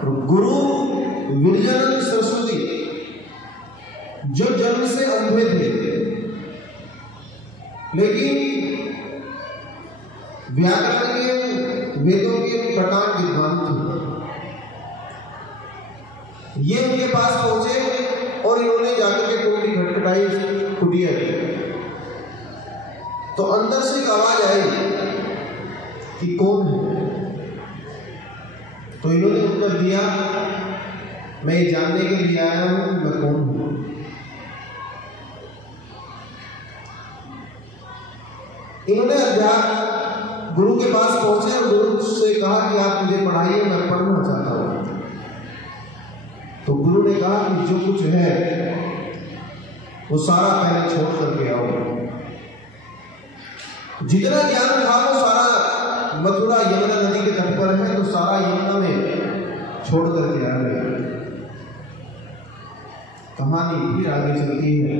गुरु विरजानंद सरस्वती जो जन्म से अंधे थे, लेकिन व्याकरण के वेदों के प्रकांड विद्वान थे। ये उनके पास पहुंचे और इन्होंने जाकर के टोकरी खटखटाई कुटिया की, तो अंदर से एक आवाज आई कि कौन है? तो इन्होंने उत्तर दिया, मैं ये जानने के लिए आया हूं मैं कौन हूं। इन्होंने अध्यात्म गुरु के पास पहुंचे और गुरु से कहा कि आप मुझे पढ़ाइए, मैं पढ़ना चाहता हूं। तो गुरु ने कहा कि जो कुछ है वो सारा पहले छोड़ करके आओ। जितना ज्ञान था वो सारा मथुरा यमुना नदी के तट पर है, तो सारा यमुना में छोड़ करके आ गए। कहानी फिर आगे चलती है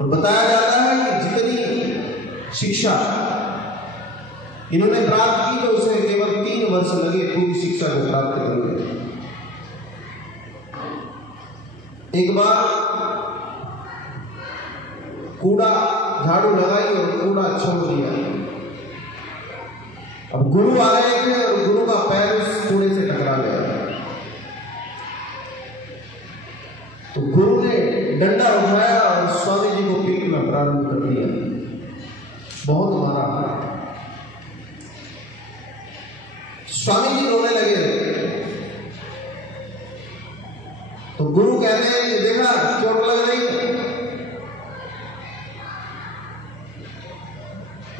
और बताया जाता है कि जितनी शिक्षा इन्होंने प्राप्त की तो उसे केवल 3 वर्ष लगे पूरी शिक्षा को प्राप्त करने। एक बार कूड़ा झाड़ू लगाई और कूड़ा छोड़ दिया। अब गुरु आ रहे थे और गुरु का पैर उस कूड़े से टकरा गया, तो गुरु ने डंडा उठाया और स्वामी जी को पीटना प्रारंभ कर दिया, बहुत मारा। स्वामी जी रोने लगे, तो गुरु कहते हैं देखा चोट लग रही है,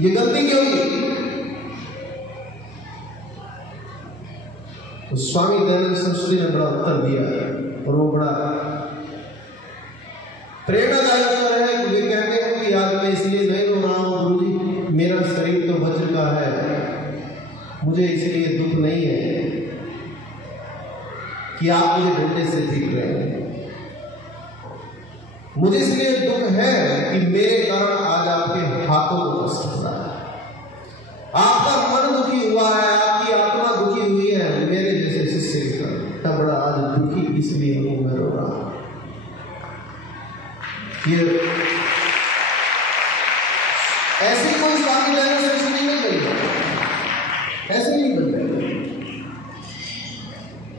ये गलती क्यों की? तो स्वामी दयानंद सरस्वती ने बड़ा उत्तर दिया और वो बड़ा प्रेरणादायक उत्तर है। वे कहते हैं कि आज मैं इसलिए नहीं रो रहा हूं गुरु जी, मेरा शरीर तो वज्र का है, मुझे इसलिए दुख नहीं है कि आप मुझे डंडे से पीट रहे हैं। मुझे इसलिए दुख है कि मेरे कारण आज आपके हाथों को कष्ट हो रहा है, आपका मन दुखी हुआ है, आपकी आत्मा दुखी हुई है मेरे जैसे शिष्य के कारण। तब बड़ा आज दुखी इसलिए हूं मैं रो रहा हूं। ये ऐसी कोई स्वामी दयानंद सरस्वती नहीं बन गई, ऐसे नहीं बन गई।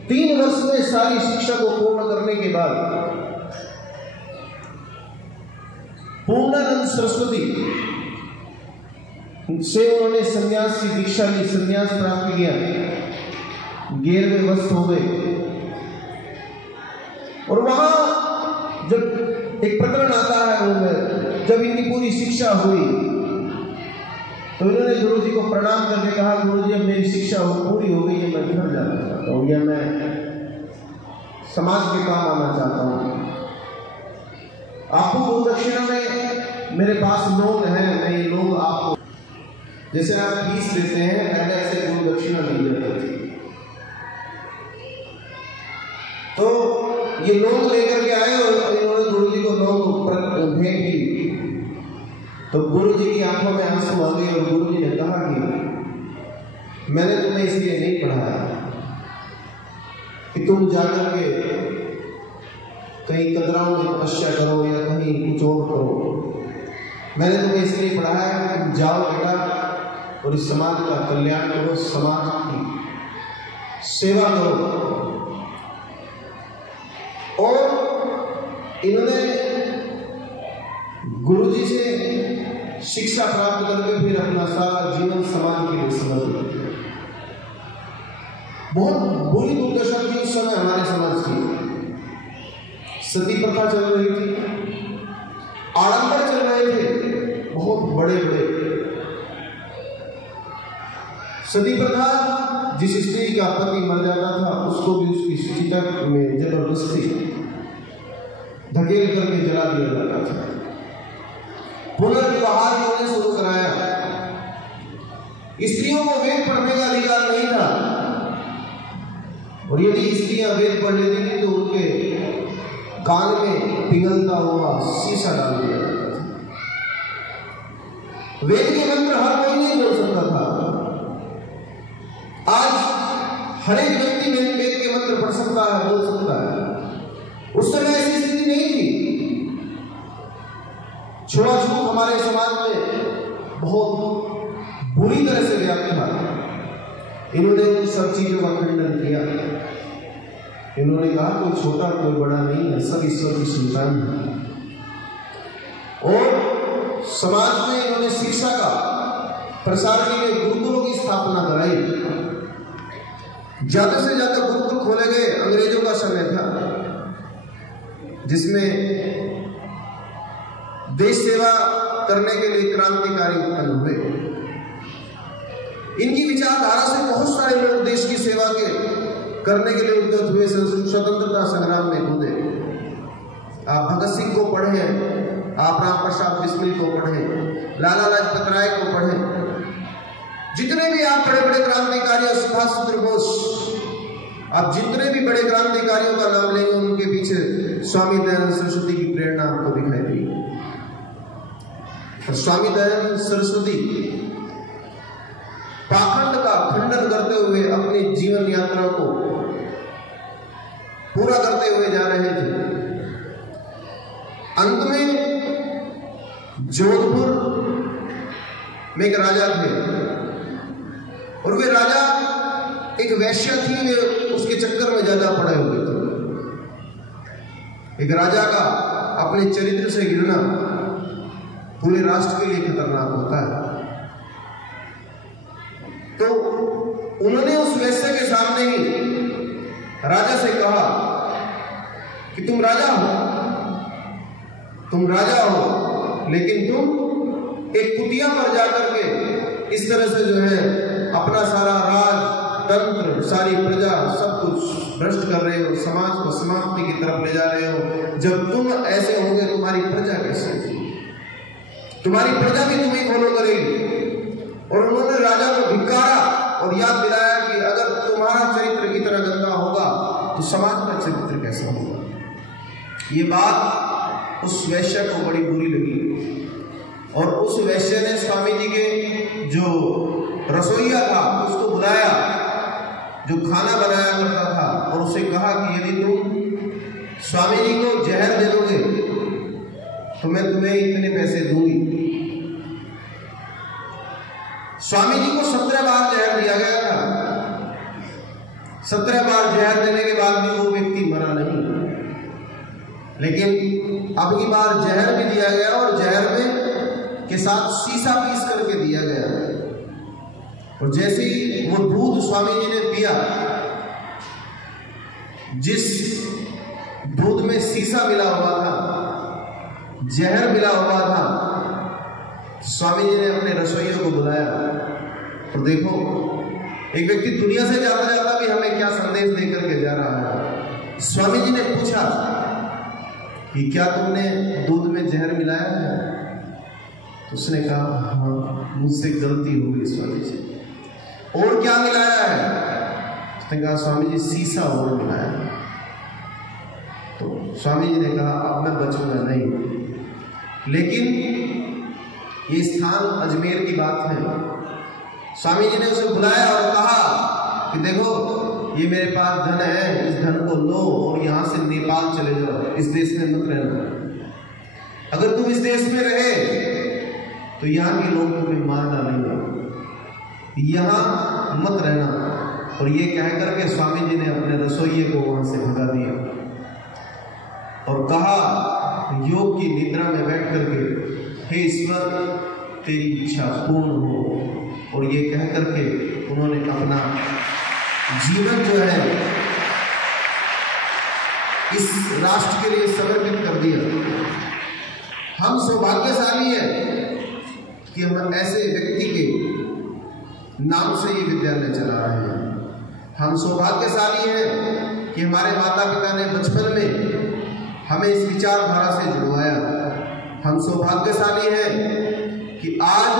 3 वर्ष में सारी शिक्षा को पूर्ण करने के बाद पूर्णानंद सरस्वती से उन्होंने संन्यास की दीक्षा ली, संन्यास प्राप्त किया, 11वें वर्ष हो गए। और वहां जब एक प्रकरण आता है वो जब इनकी पूरी शिक्षा हुई तो इन्होंने गुरु जी को प्रणाम करके कहा, गुरु जी अब मेरी शिक्षा पूरी हो गई है, मैं घर जाना चाहता हूँ या मैं समाज के काम आना चाहता हूँ। आपको गुरु दक्षिणा में मेरे पास लोग हैं, मैं ये लोग आपको जैसे आप फीस लेते हैं पहले ऐसे गुरु दक्षिणा दी जाती थी। तो ये लोग लेकर के आए और इन्होंने गुरु जी को लोग भेंट की, तो गुरु जी की आंखों में आंसू आ गए और गुरु जी ने कहा कि मैंने तुम्हें इसलिए नहीं पढ़ाया कि तुम जाकर के कहीं कदराओं में तपस्या करो या कहीं कुछ और करो। मैंने तुम्हें इसलिए पढ़ाया कि तुम जाओ बेटा और इस समाज का कल्याण करो, समाज की सेवा करो। और इन्होंने गुरुजी से शिक्षा प्राप्त करके फिर अपना सारा जीवन समाज के लिए समर्पित किया। बहुत बुरी दुर्दशा थी उस समय हमारे समाज की, सती प्रथा चल रही थी, आडंबर चल रहे थे बहुत बड़े बड़े। सती प्रथा, जिस स्त्री का पति मर जाता था उसको भी उसकी चिता में जबरदस्ती धकेल करके जला दिया जाता था। पुनर्विवाह इन्होंने शुरू कराया। स्त्रियों को वेद पढ़ने का अधिकार नहीं था और यदि स्त्रियां वेद पढ़ लेती थी तो उनके कान में पिघलता हुआ शीशा डाल दिया जाता था। वेद के मंत्र हर कोई नहीं बोल सकता था। आज हर एक व्यक्ति वेद के मंत्र पढ़ सकता है, बोल सकता है। उस समय ऐसी स्थिति नहीं थी। छुआछूत हमारे समाज में बहुत बुरी तरह से व्याप्त था। इन्होंने उन सब चीजों का खंडन किया। इन्होंने कहा कोई छोटा कोई बड़ा नहीं है, सब ईश्वर की संतान है। और समाज में इन्होंने शिक्षा का प्रसार के लिए गुरुकुलों की स्थापना कराई। ज्यादा से ज्यादा गुरुकुल खोले गए। अंग्रेजों का समय था जिसमें देश सेवा करने के लिए क्रांतिकारी उत्पन्न हुए। इनकी विचारधारा से बहुत सारे लोग देश की सेवा के करने के लिए उद्यत हुए, स्वतंत्रता संग्राम में कूदे। आप भगत सिंह को पढ़े, आप राम प्रसाद बिस्मिल को पढ़े, लाला लाजपत राय को पढ़े, जितने भी आप बड़े बड़े क्रांतिकारी, सुभाष चंद्र बोस, आप जितने भी बड़े क्रांतिकारियों का नाम लेंगे उनके पीछे स्वामी दयानंद सरस्वती की प्रेरणा आपको दिखाई देगी। और स्वामी दयानंद सरस्वती पाखंड का खंडन करते हुए अपनी जीवन यात्रा को पूरा करते हुए जा रहे थे। अंत में जोधपुर में एक राजा थे और वे राजा एक वैश्य थी, वे उसके चक्कर में ज्यादा पड़े हुए थे। एक राजा का अपने चरित्र से गिरना पूरे राष्ट्र के लिए खतरनाक होता है। तो उन्होंने उस वैश्य के सामने ही राजा से कहा कि तुम राजा हो, लेकिन तुम एक कुटिया पर जाकर के इस तरह से जो है अपना सारा राज तंत्र, सारी प्रजा, सब कुछ भ्रष्ट कर रहे हो, समाज को समाप्ति की तरफ ले जा रहे हो। जब तुम ऐसे होंगे तुम्हारी प्रजा कैसे, तुम्हारी प्रजा भी तुम्हें फॉलो करेगी। और उन्होंने राजा को धिक्कारा और याद दिलाया कि अगर तुम्हारा चरित्र इतना गंदा होगा तो समाज का चरित्र कैसा होगा। ये बात उस वैश्य को बड़ी बुरी लगी और उस वैश्य ने स्वामी जी के जो रसोइया था उसको बुलाया, जो खाना बनाया करता था, और उसे कहा कि यदि तुम स्वामी जी को जहर दे दोगे तो मैं तुम्हें इतने पैसे दूंगी। स्वामी जी को 17 बार जहर दिया गया था। 17 बार जहर देने के बाद भी वो व्यक्ति मरा नहीं, लेकिन अब की बार जहर भी दिया गया और जहर में के साथ शीशा पीस करके दिया गया। और जैसे ही वो दूध स्वामी जी ने पिया, जिस दूध में शीशा मिला हुआ था, जहर मिला हुआ था, स्वामी जी ने अपने रसोइयों को बुलाया और देखो एक व्यक्ति दुनिया से जाता जाता भी हमें क्या संदेश देकर के जा रहा है। स्वामी जी ने पूछा कि क्या तुमने दूध में जहर मिलाया है? तो उसने कहा हाँ, मुझसे गलती हो गई स्वामी जी। और क्या मिलाया है? उसने कहा स्वामी जी शीशा और मिलाया। तो स्वामी जी ने कहा अब मैं बचूंगा नहीं। लेकिन ये स्थान अजमेर की बात है। स्वामी जी ने उसे बुलाया और कहा कि देखो ये मेरे पास धन है, इस धन को लो और यहाँ से नेपाल चले जाओ, इस देश में मत रहना। अगर तुम इस देश में रहे तो यहाँ के लोग तुम्हें मार डालेंगे, यहाँ मत रहना। और ये कह करके स्वामी जी ने अपने रसोइये को वहां से भगा दिया और कहा योग की निद्रा में बैठ करके हे ईश्वर तेरी इच्छा पूर्ण हो। और ये कह करके उन्होंने अपना जीवन जो है इस राष्ट्र के लिए समर्पित कर दिया। हम सौभाग्यशाली हैं कि हम ऐसे व्यक्ति के नाम से ये विद्यालय चला रहे हैं। हम सौभाग्यशाली हैं कि हमारे माता पिता ने बचपन में हमें इस विचारधारा से जुड़वाया। हम सौभाग्यशाली हैं कि आज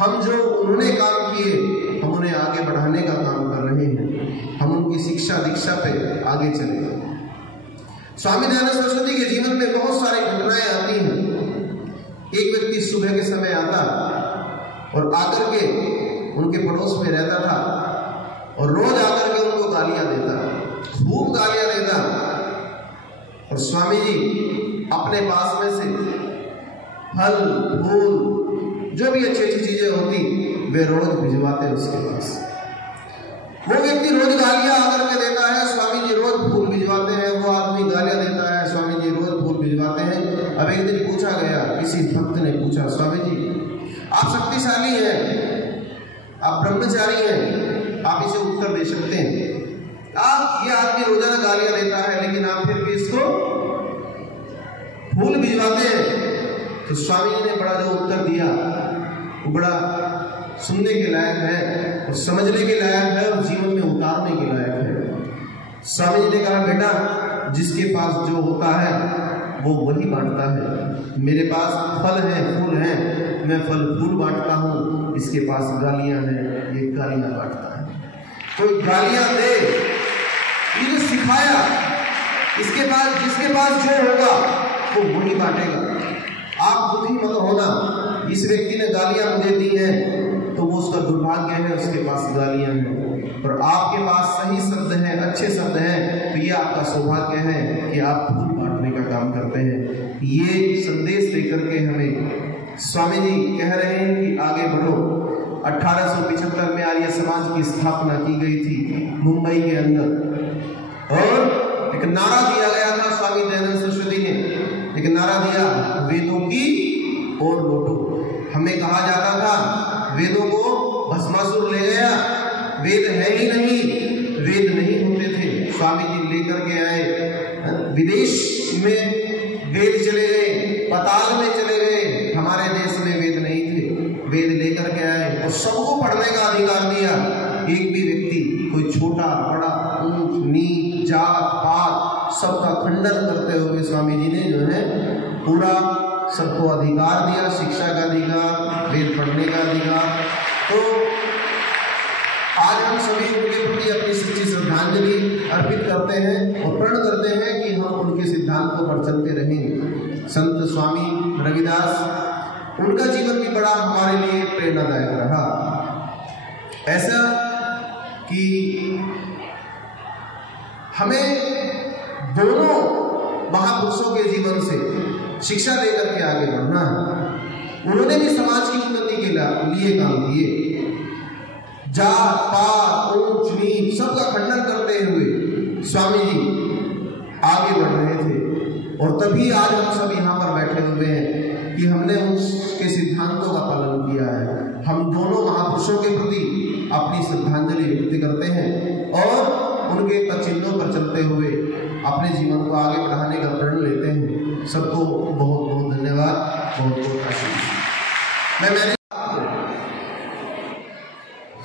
हम जो उन्होंने काम किए हम उन्हें आगे बढ़ाने का काम कर रहे हैं। हम उनकी शिक्षा दीक्षा पे आगे चले। स्वामी दयानंद सरस्वती के जीवन में बहुत सारी घटनाएं आती हैं। एक व्यक्ति सुबह के समय आता और आकर के उनके पड़ोस में रहता था और रोज आकर के उनको और स्वामी जी अपने पास में से फल फूल जो भी अच्छी अच्छी चीजें होती वे रोज भिजवाते उसके पास। वो व्यक्ति रोज गालियां आकर के देता है, स्वामी जी रोज फूल भिजवाते हैं। वो आदमी गालियां देता है, स्वामी जी रोज फूल भिजवाते हैं। अब एक दिन पूछा गया, किसी भक्त ने पूछा, स्वामी जी आप शक्तिशाली हैं, आप ब्रह्मचारी हैं, आप इसे उत्तर दे सकते हैं। आप ये आदमी रोजाना गालियां देता है लेकिन आप फिर भी इसको फूल भिजवाते हैं। तो स्वामी जी ने बड़ा जो उत्तर दिया वो बड़ा सुनने के लायक है और समझने के लायक है और जीवन में उतारने के लायक है। स्वामी जी ने कहा, बेटा जिसके पास जो होता है वो वही बांटता है। मेरे पास फल है फूल है, मैं फल फूल बांटता हूँ। इसके पास गालियां हैं, ये गालियां बांटता है। तो गालियां दे, ये जो सिखाया, इसके पास जिसके पास जो होगा वो वही बांटेगा। आप दुखी मत होना, इस व्यक्ति ने गालियां मुझे दी हैं तो वो उसका दुर्भाग्य है, उसके पास गालियां हैं, और आपके पास सही शब्द हैं, अच्छे शब्द हैं, तो ये आपका सौभाग्य है कि आप फूल बांटने का काम करते हैं। ये संदेश देकर के हमें स्वामी जी कह रहे हैं कि आगे बढ़ो। 1875 में आर्य समाज की स्थापना की गई थी मुंबई के अंदर, और एक नारा दिया गया था, स्वामी दयानंद सरस्वती ने एक नारा दिया, वेदों की ओर लौटो। हमें कहा जाता था वेदों को भस्मासुर ले गया, वेद है ही नहीं, वेद नहीं होते थे। स्वामी जी लेकर के आए, विदेश में वेद चले गए, पाताल में चले गए, हमारे देश में वेद नहीं थे, वेद लेकर के आए और सबको पढ़ने का अधिकार दिया। एक भी व्यक्ति, कोई छोटा बड़ा, ऊंच नीच, जात पात, सबका खंडन करते हुए स्वामी जी ने जो है पूरा सबको अधिकार दिया, शिक्षा का अधिकार, वेद पढ़ने का अधिकार। तो आज हम सभी उनके प्रति अपनी सच्ची श्रद्धांजलि अर्पित करते हैं और प्रण करते हैं कि हम उनके सिद्धांतों पर चलते रहेंगे। संत स्वामी रविदास, उनका जीवन भी बड़ा हमारे लिए प्रेरणादायक रहा। ऐसा कि हमें दोनों महापुरुषों के जीवन से शिक्षा लेकर के आगे बढ़ना है। उन्होंने भी समाज की उन्नति के लिए काम किए। जात पात ऊंच नीच सबका खंडन करते हुए स्वामी जी आगे बढ़ रहे थे, और तभी आज हम सब यहाँ पर बैठे हुए हैं कि हमने उसके सिद्धांतों का पालन किया है। हम दोनों महापुरुषों के प्रति अपनी श्रद्धांजलि व्यक्त करते हैं और उनके चिन्हों पर चलते हुए अपने जीवन को आगे बढ़ाने का प्रण लेते हैं। सबको बहुत बहुत धन्यवाद, बहुत बहुत आशीष। मैंने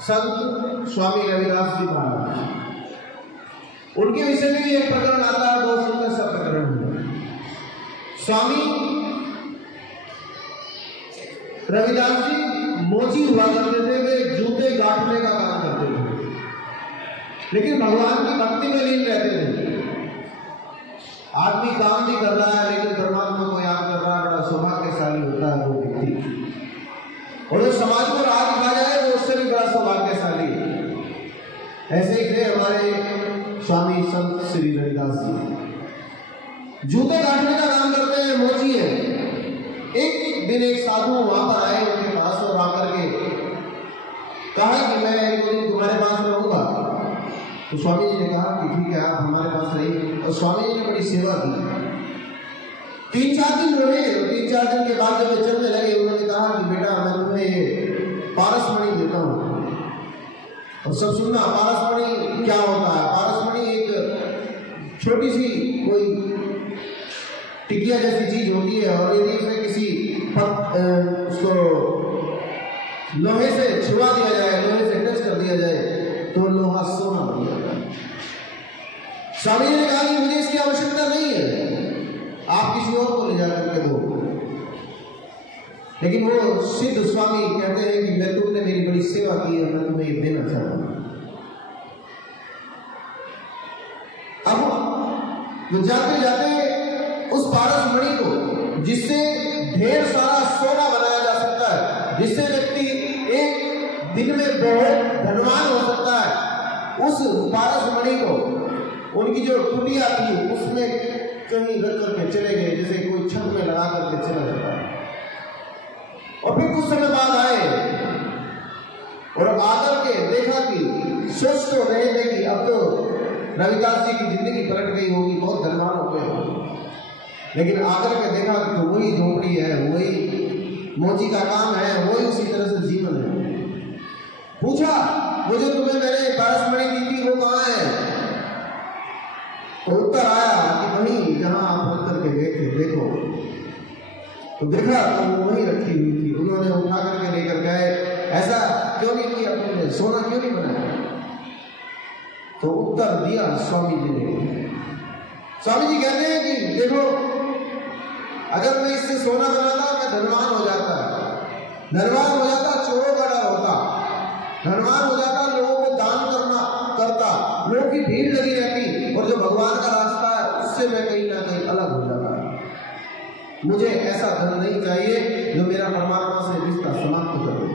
संत स्वामी रविदास जी महाराज, उनके विषय में एक प्रकरण आता है, बहुत सुंदर सा प्रकरण है। स्वामी रविदास जी मोची हुआ करते थे, वे जूते गांठने का काम करते थे, लेकिन भगवान की भक्ति में लीन रहते थे। आदमी काम भी कर रहा है लेकिन परमात्मा को याद कर रहा है, बड़ा सौभाग्यशाली होता है वो व्यक्ति। और जो समाज को राह दिखा जाए वो उससे भी बड़ा सौभाग्यशाली है। ऐसे ही थे हमारे स्वामी संत श्री रविदास जी, जूते काटने का काम करते हैं, मोची है। एक दिन एक साधु वहां पर आए उनके पास और आकर के कहा कि मैं एक दिन तुम्हारे पास रहूंगा। तो स्वामी जी ने कहा कि ठीक है, आप हमारे पास रहिए। और स्वामी जी ने बड़ी सेवा की। 3-4 दिन रहे, 3-4 दिन के बाद जब वे चलने लगे, उन्होंने कहा कि बेटा मैं तुम्हें ये पारसमणि देता हूँ, और सब सुनना, पारसमणि क्या होता है। पारसमणि एक छोटी सी कोई टिकिया जैसी चीज होती है, और यदि उसमें किसी उसको लोहे से छुआ दिया जाए, लोहे से टच कर दिया जाए तो लोहा सोना बन जाता है। स्वामी जी ने कहा कि मुझे इसकी आवश्यकता नहीं है, आप किसी और को ले जाकर के दो। लेकिन वो सिद्ध स्वामी कहते हैं कि मैं तुमने मेरी बड़ी सेवा की है, मैं तुम्हें ये देना चाहता हूं। अब वो जाते जाते उस पारसमणि को, जिससे ढेर सारा सोना बनाया जा सकता है, जिससे व्यक्ति एक दिन में बहुत धनवान हो सकता है, उस पारसमणि को उनकी जो कुटिया थी उसमें कहीं रख करके चले गए, जैसे कोई छत में लगा करके चला जाता है। और फिर कुछ समय बाद आए और आकर के देखा कि सोच तो रहे थे कि अब तो रविदास जी की जिंदगी पलट गई होगी, बहुत धनवान हो गए होंगे, लेकिन आकर के देखा कि तो वही झोपड़ी है, वही मोची का काम है, वही उसी तरह से जीवन है। पूछा, वो जो तुम्हें मैंने पारसमणि दी थी वो कहाँ है? तो उत्तर आया कि वही जहां आप रख करके गए थे, देखो। तो देखा तो वो वही रखी हुई थी। उन्होंने उठा करके लेकर गए। ऐसा क्यों नहीं किया तुमने, सोना क्यों नहीं बनाया? तो उत्तर दिया स्वामी जी ने। स्वामी जी कहते हैं कि देखो, अगर मैं इससे सोना बनाता मैं धनवान हो जाता, धनवान हो जाता, चोरों का डर होता, धनवान हो जाता, लोगों को दान करता, लोगों की भीड़ लगी रहती, और जो भगवान का रास्ता है उससे मैं कहीं ना कहीं अलग हो जाता। मुझे ऐसा धन नहीं चाहिए जो मेरा परमात्मा से रिश्ता समाप्त कर दे।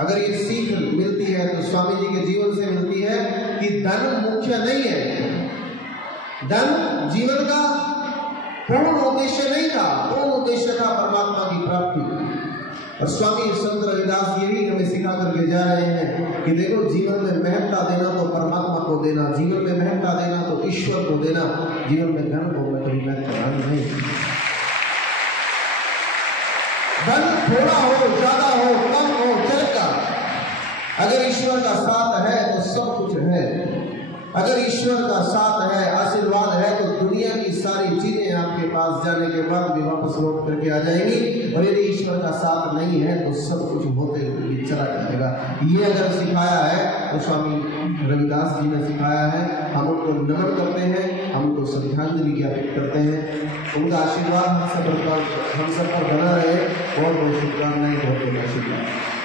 अगर ये सीख मिलती है तो स्वामी जी के जीवन से मिलती है कि धन मुख्य नहीं है, धन जीवन का पूर्ण उद्देश्य नहीं था, पूर्ण उद्देश्य था परमात्मा की प्राप्ति। और स्वामी संत रविदास यही हमें सिखा करके जा रहे हैं कि देखो, जीवन में महत्ता देना तो परमात्मा को देना, जीवन में महत्ता देना तो ईश्वर को देना, जीवन में धन को कभी महत्ता नहीं। धन थोड़ा हो, ज्यादा हो, कम हो, चलेगा। अगर ईश्वर का साथ है तो सब कुछ है। अगर ईश्वर का साथ है, आशीर्वाद है, तो दुनिया की सारी चीजें आपके पास जाने के बाद भी वापस लौट करके आ जाएंगी। और यदि ईश्वर का साथ नहीं है तो सब कुछ होते हुए चला जाएगा। ये अगर सिखाया है तो स्वामी रविदास जी ने सिखाया है। हम उनको नमन करते हैं, हम उनको श्रद्धांजलि ज्ञापित करते हैं। उनका आशीर्वाद हम सब पर बना रहे। बहुत बहुत शुभकामनाएं, बहुत बहुत आशीर्वाद।